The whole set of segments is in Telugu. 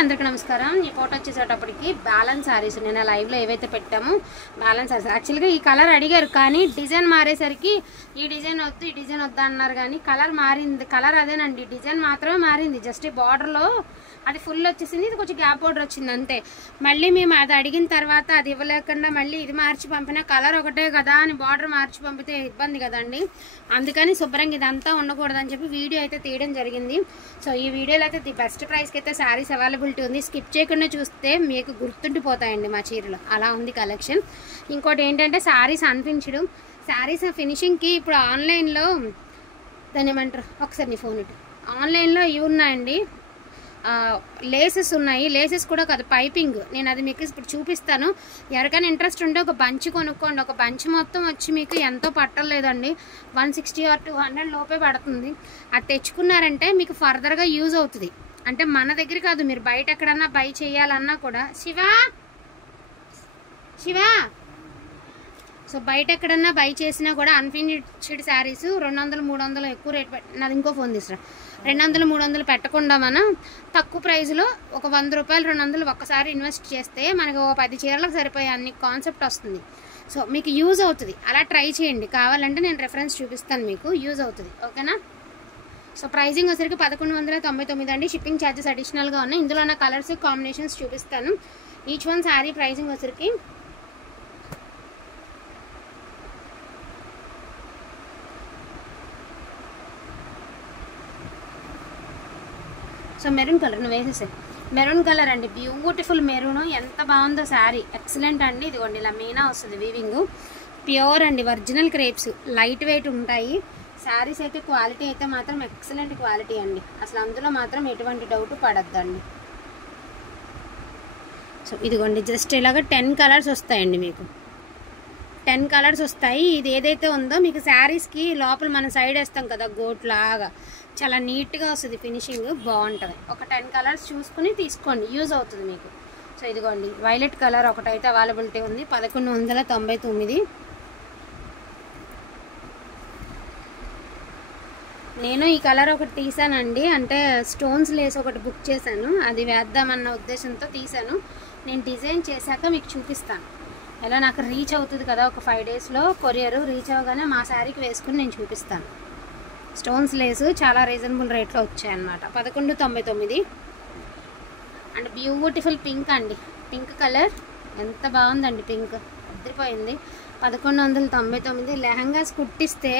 అందరికీ నమస్కారం. ఈ ఫోటో వచ్చేసేటప్పటికి బ్యాలెన్స్ సారీస్ నేను లైవ్లో ఏవైతే పెట్టామో బ్యాలెన్స్ సారీస్. యాక్చువల్గా ఈ కలర్ అడిగారు, కానీ డిజైన్ మారేసరికి ఈ డిజైన్ వద్దు ఈ డిజైన్ వద్దా అన్నారు. కానీ కలర్ మారింది, కలర్ అదేనండి, డిజైన్ మాత్రమే మారింది. జస్ట్ ఈ బార్డర్లో అది ఫుల్ వచ్చేసింది, ఇది కొంచెం గ్యాప్ బార్డర్ వచ్చింది అంతే. మళ్ళీ మేము అది అడిగిన తర్వాత అది ఇవ్వలేకుండా మళ్ళీ ఇది మార్చి పంపినా కలర్ ఒకటే కదా అని బార్డర్ మార్చి పంపితే ఇబ్బంది కదండి. అందుకని శుభ్రంగా ఇదంతా ఉండకూడదని చెప్పి వీడియో అయితే తీయడం జరిగింది. సో ఈ వీడియోలో అయితే ది బెస్ట్ ప్రైస్కి అయితే శారీస్ అవైలబిలిటీ ఉంది. స్కిప్ చేయకుండా చూస్తే మీకు గుర్తుండిపోతాయండి మా చీరలు, అలా ఉంది కలెక్షన్. ఇంకోటి ఏంటంటే శారీస్ అనిపించడం, శారీస్ ఫినిషింగ్కి ఇప్పుడు ఆన్లైన్లో దాన్ని ఏమంటారు, ఒకసారి నీ ఫోన్ ఇటు, ఆన్లైన్లో ఇవి ఉన్నాయండి, లేసెస్ ఉన్నాయి. లేసెస్ కూడా కాదు, పైపింగ్. నేను అది మీకు ఇప్పుడు చూపిస్తాను. ఎవరికైనా ఇంట్రెస్ట్ ఉంటే ఒక బంచ్ కొనుక్కోండి. ఒక బంచ్ మొత్తం వచ్చి మీకు ఎంతో పట్టలేదండి, 160 or 200 లోపే పడుతుంది. అది తెచ్చుకున్నారంటే మీకు ఫర్దర్గా యూజ్ అవుతుంది. అంటే మన దగ్గర కాదు, మీరు బయట ఎక్కడన్నా బై చేయాలన్నా కూడా శివా సో బయట ఎక్కడన్నా బై చేసినా కూడా అన్ఫినిష్డ్ శారీస్ 200-300 ఎక్కువ రేట్ నాది ఇంకో ఫోన్ తీసుకురా, 200-300 పెట్టకుండా మనం తక్కువ ప్రైస్లో ఒక 100 రూపాయలు 200 ఒక్కసారి ఇన్వెస్ట్ చేస్తే మనకు 10 చీరలకు సరిపోయే అన్ని కాన్సెప్ట్ వస్తుంది. సో మీకు యూజ్ అవుతుంది, అలా ట్రై చేయండి. కావాలంటే నేను రెఫరెన్స్ చూపిస్తాను, మీకు యూజ్ అవుతుంది. ఓకేనా? సో ప్రైజింగ్ వచ్చరికి 1199 అండి. షిప్పింగ్ ఛార్జెస్ అడిషనల్గా ఉన్నాయి. ఇందులో ఉన్న కలర్స్ కాంబినేషన్స్ చూపిస్తాను. ఈచ్ వన్ శారీ ప్రైజింగ్ వచ్చరికి సో మెరూన్ కలర్ నువ్వు వేసేసే, మెరూన్ కలర్ అండి, బ్యూటిఫుల్ మెరూన్. ఎంత బాగుందో శారీ, ఎక్సలెంట్ అండి. ఇదిగోండి ఇలా మీనా వస్తుంది వీవింగ్, ప్యూర్ అండి, ఒరిజినల్ క్రేప్స్, లైట్ వెయిట్ ఉంటాయి. శారీస్ అయితే క్వాలిటీ అయితే మాత్రం ఎక్సలెంట్ క్వాలిటీ అండి, అసలు అందులో మాత్రం ఎటువంటి డౌట్ పడద్దండి. సో ఇదిగోండి జస్ట్ ఇలాగ 10 కలర్స్ వస్తాయండి, మీకు 10 కలర్స్ వస్తాయి. ఇది ఏదైతే ఉందో మీకు శారీస్కి లోపల మనం సైడ్ వేస్తాం కదా గోట్ లాగా, చాలా నీట్గా వస్తుంది, ఫినిషింగ్ బాగుంటుంది. ఒక 10 కలర్స్ చూసుకుని తీసుకోండి, యూజ్ అవుతుంది మీకు. సో ఇదిగోండి వైలెట్ కలర్ ఒకటైతే అవైలబిలిటీ ఉంది, 1199. నేను ఈ కలర్ ఒకటి తీసానండి, అంటే స్టోన్స్ లేస్ ఒకటి బుక్ చేశాను, అది వేద్దామన్న ఉద్దేశంతో తీసాను. నేను డిజైన్ చేశాక మీకు చూపిస్తాను, ఎలా నాకు రీచ్ అవుతుంది కదా. ఒక 5 డేస్లో కొరియర్ రీచ్ అవ్వగానే మా శారీకి వేసుకుని నేను చూపిస్తాను. స్టోన్స్ లేసు చాలా రీజనబుల్ రేట్లో వచ్చాయన్నమాట, 1199. అండ్ బ్యూటిఫుల్ పింక్ అండి, పింక్ కలర్ ఎంత బాగుందండి, పింక్ అదిరిపోయింది. 1199. లెహంగాస్ కుట్టిస్తే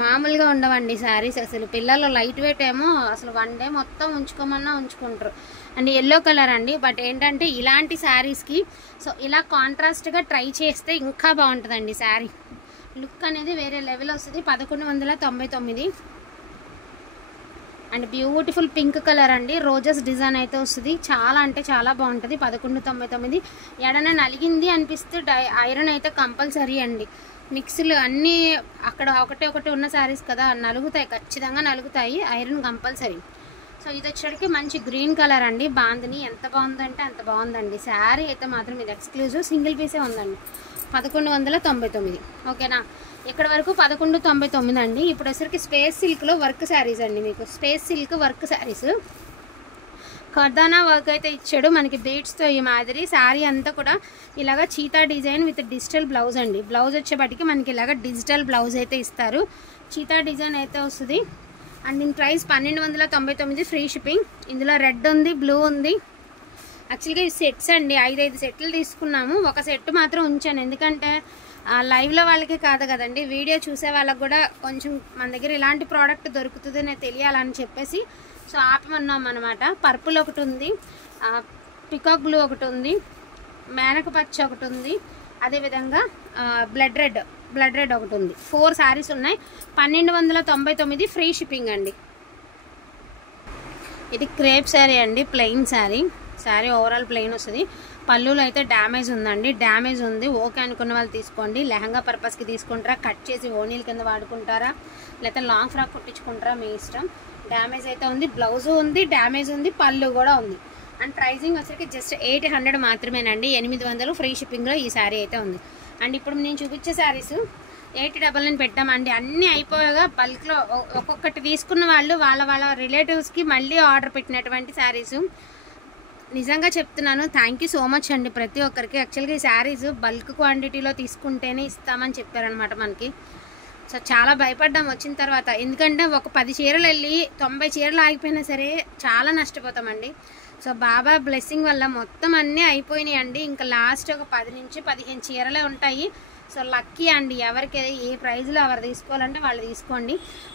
మామూలుగా ఉండవండి శారీస్ అసలు. పిల్లలు లైట్ వెయిట్ ఏమో అసలు 1 డే మొత్తం ఉంచుకోమన్నా ఉంచుకుంటారు. అండ్ ఎల్లో కలర్ అండి, బట్ ఏంటంటే ఇలాంటి శారీస్కి సో ఇలా కాంట్రాస్ట్గా ట్రై చేస్తే ఇంకా బాగుంటుందండి శారీ, లుక్ అనేది వేరే లెవెల్ వస్తుంది. 1199. అండ్ బ్యూటిఫుల్ పింక్ కలర్ అండి, రోజెస్ డిజైన్ అయితే వస్తుంది, చాలా అంటే చాలా బాగుంటుంది. 1199. ఎడన నలిగింది అనిపిస్తే ఐరన్ అయితే కంపల్సరీ అండి. మిక్స్లు అన్నీ అక్కడ ఒకటి ఉన్న శారీస్ కదా, నలుగుతాయి, ఖచ్చితంగా నలుగుతాయి, ఐరన్ కంపల్సరీ. సో ఇది వచ్చేటికి మంచి గ్రీన్ కలర్ అండి, బాందిని ఎంత బాగుందంటే అంత బాగుందండి. శారీ అయితే మాత్రం ఇది ఎక్స్క్లూజివ్, సింగిల్ పీసే ఉందండి, 1199. ఓకేనా? ఇక్కడ వరకు 1199 అండి. ఇప్పుడు వచ్చరికి స్పేస్ సిల్క్లో వర్క్ శారీస్ అండి, మీకు స్పేస్ సిల్క్ వర్క్ శారీస్, కర్దానా వర్క్ అయితే ఇచ్చాడు మనకి బీడ్స్తో. ఈ మాదిరి శారీ అంతా కూడా ఇలాగ cheetah design with digital blouse అండి. బ్లౌజ్ వచ్చేపటికి మనకి ఇలాగ డిజిటల్ బ్లౌజ్ అయితే ఇస్తారు, చీతా డిజైన్ అయితే వస్తుంది. అండ్ దీని ప్రైస్ 1299, ఫ్రీ షిప్పింగ్. ఇందులో రెడ్ ఉంది, బ్లూ ఉంది. యాక్చువల్గా ఈ సెట్స్ అండి, 5 సెట్లు తీసుకున్నాము. ఒక సెట్ మాత్రం ఉంచాను, ఎందుకంటే లైవ్లో వాళ్ళకి కాదు కదండి, వీడియో చూసే వాళ్ళకి కూడా కొంచెం మన దగ్గర ఇలాంటి ప్రోడక్ట్ దొరుకుతుందని తెలియాలని చెప్పేసి సో ఆపమన్నాం అనమాట. పర్పుల్ ఒకటి ఉంది, పికాక్ బ్లూ ఒకటి ఉంది, మేనక పచ్చ ఒకటి ఉంది, అదేవిధంగా బ్లడ్ రెడ్ ఒకటి ఉంది. 4 శారీస్ ఉన్నాయి, 1299, ఫ్రీ షిప్పింగ్ అండి. ఇది క్రేప్ శారీ అండి, ప్లెయిన్ శారీ ఓవరాల్ ప్లెయిన్ వస్తుంది. పళ్ళులో అయితే డ్యామేజ్ ఉందండి, డ్యామేజ్ ఉంది. ఓకే అనుకున్న వాళ్ళు తీసుకోండి. లెహంగా పర్పస్కి తీసుకుంటారా, కట్ చేసి ఓనీల కింద వాడుకుంటారా, లేకపోతే లాంగ్ ఫ్రాక్ కుట్టించుకుంటారా, మీ ఇష్టం. డ్యామేజ్ అయితే ఉంది, బ్లౌజు ఉంది, డ్యామేజ్ ఉంది, పళ్ళు కూడా ఉంది. అండ్ ప్రైజింగ్ వచ్చరికి జస్ట్ 800 మాత్రమేనండి, 800, ఫ్రీ షిప్పింగ్లో ఈ శారీ అయితే ఉంది. అండ్ ఇప్పుడు నేను చూపించే శారీస్ 899 పెట్టామండి. అన్నీ అయిపోయాగా బల్క్లో ఒక్కొక్కటి తీసుకున్న వాళ్ళు వాళ్ళ రిలేటివ్స్కి మళ్ళీ ఆర్డర్ పెట్టినటువంటి శారీస్. నిజంగా చెప్తున్నాను, థ్యాంక్ యూ సో మచ్ అండి ప్రతి ఒక్కరికి. యాక్చువల్గా ఈ శారీస్ బల్క్ క్వాంటిటీలో తీసుకుంటేనే ఇస్తామని చెప్పారనమాట మనకి. సో చాలా భయపడ్డాం వచ్చిన తర్వాత, ఎందుకంటే ఒక 10 చీరలు వెళ్ళి 90 చీరలు ఆగిపోయినా సరే చాలా నష్టపోతామండి. సో బాబా బ్లెస్సింగ్ వల్ల మొత్తం అన్నీ అయిపోయినాయి అండి. ఇంకా లాస్ట్ ఒక 10 నుంచి 15 చీరలే ఉంటాయి. సో లక్కీ అండి, ఎవరికి ఏ ప్రైజ్లో ఎవరు తీసుకోవాలంటే వాళ్ళు తీసుకోండి.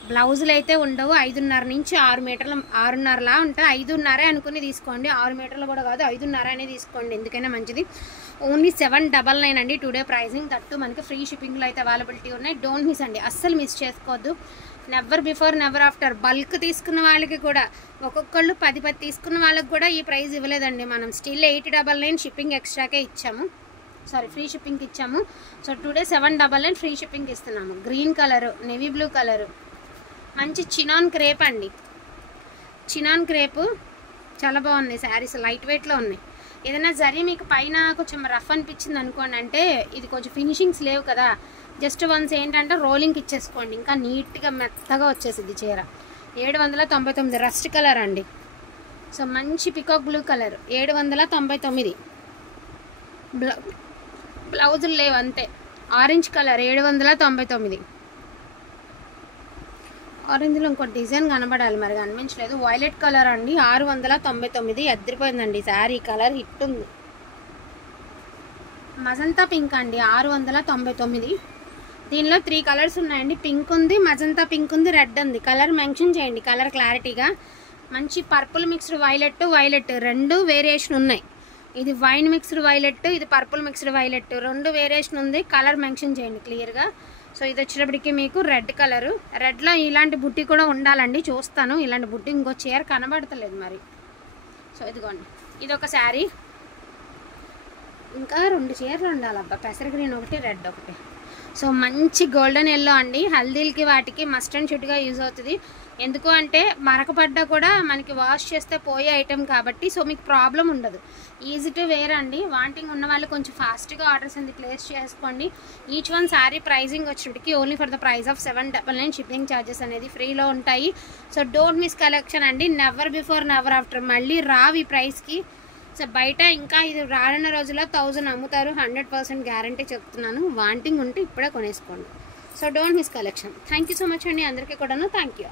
బ్లౌజులు అయితే ఉండవు. 5.5 నుంచి 6 మీటర్ల 6.5లా ఉంటాయి. 5.5 అనుకుని తీసుకోండి, 6 మీటర్లు కూడా కాదు, 5.5 అనేది తీసుకోండి, ఎందుకైనా మంచిది. ఓన్లీ 799 అండి టుడే ప్రైజింగ్. తట్టు మనకి ఫ్రీ షిప్పింగ్లో అయితే అవైలబిలిటీ ఉన్నాయి. డోంట్ మిస్ అండి, అస్సలు మిస్ చేసుకోవద్దు. Never before never after. Bulk తీసుకున్న వాళ్ళకి కూడా, ఒక్కొక్కళ్ళు 10 తీసుకున్న వాళ్ళకి కూడా ఈ ప్రైస్ ఇవ్వలేదండి మనం. స్టిల్ 899 షిప్పింగ్ ఎక్స్ట్రాకే ఇచ్చాము, సారీ ఫ్రీ షిప్పింగ్కి ఇచ్చాము. సో టుడే 799 ఫ్రీ షిప్పింగ్కి ఇస్తున్నాము. Green colour, navy blue colour, మంచి చినాన్ క్రేప్ అండి. చినాన్ క్రేపు చాలా బాగున్నాయి శారీస్, లైట్ వెయిట్లో ఉన్నాయి. ఏదైనా జరీ మీకు పైన కొంచెం రఫ్ అనిపించింది అనుకోండి, అంటే ఇది కొంచెం ఫినిషింగ్స్ లేవు కదా, జస్ట్ వన్స్ ఏంటంటే రోలింగ్కి ఇచ్చేసుకోండి, ఇంకా నీట్గా మెత్తగా వచ్చేసింది చీర. 799 రస్ట్ కలర్ అండి. సో మంచి పికాక్ బ్లూ కలర్ 799. బ్లౌజులు లేవు అంతే. Orange colour 799. ఆరెంజ్లో ఇంకో డిజైన్ కనబడాలి, మరి కనిపించలేదు. వైలెట్ కలర్ అండి 699. ఎదిరిపోయిందండి శారీ, కలర్ హిట్ ఉంది. మజంతా పింక్ అండి 699. దీనిలో 3 కలర్స్ ఉన్నాయండి. పింక్ ఉంది, మజంతా పింక్ ఉంది, రెడ్ ఉంది. కలర్ మెన్షన్ చేయండి కలర్ క్లారిటీగా. మంచి purple mixed violet, violet 2 variation ఉన్నాయి. ఇది వైన్ మిక్స్డ్ వైలెట్, ఇది పర్పుల్ మిక్స్డ్ వైలెట్, 2 వేరియేషన్ ఉంది. కలర్ మెన్షన్ చేయండి క్లియర్గా. సో ఇది వచ్చేటప్పటికి మీకు రెడ్ కలరు. రెడ్లో ఇలాంటి బుట్టి కూడా ఉండాలండి, చూస్తాను. ఇలాంటి బుట్టి ఇంకో చీర కనబడతలేదు మరి. సో ఇదిగోండి, ఇది ఒక శారీ. ఇంకా 2 చీరలు ఉండాలబ్బా, పెసర గ్రీన్ ఒకటి, రెడ్ ఒకటి. సో మంచి గోల్డెన్ ఎల్లో అండి. హల్దీలకి వాటికి మస్ట్ అండ్ షుడ్గా యూజ్ అవుతుంది. ఎందుకు అంటే మరకపడ్డా కూడా మనకి వాష్ చేస్తే పోయే ఐటెం కాబట్టి, సో మీకు ప్రాబ్లం ఉండదు. ఈజీ టు వేర్ అండి. వాంటింగ్ ఉన్న వాళ్ళు కొంచెం ఫాస్ట్గా ఆర్డర్స్ అనేది ప్లేస్ చేసుకోండి. ఈచ్ వన్ శారీ ప్రైజింగ్ వచ్చేటికి only for the price of 799. Shipping charges అనేది ఫ్రీలో ఉంటాయి. సో డోంట్ మిస్ కలెక్షన్ అండి. Never before never after. మళ్ళీ రావు ఈ ప్రైస్కి. సో బయట ఇంకా ఇది రానున్న రోజుల్లో 1000 అమ్ముతారు, 100% గ్యారంటీ చెప్తున్నాను. వాంటింగ్ ఉంటే ఇప్పుడే కొనేసుకోండి. So don't miss collection. Thank you so much అండి అందరికీ కూడాను. Thank you.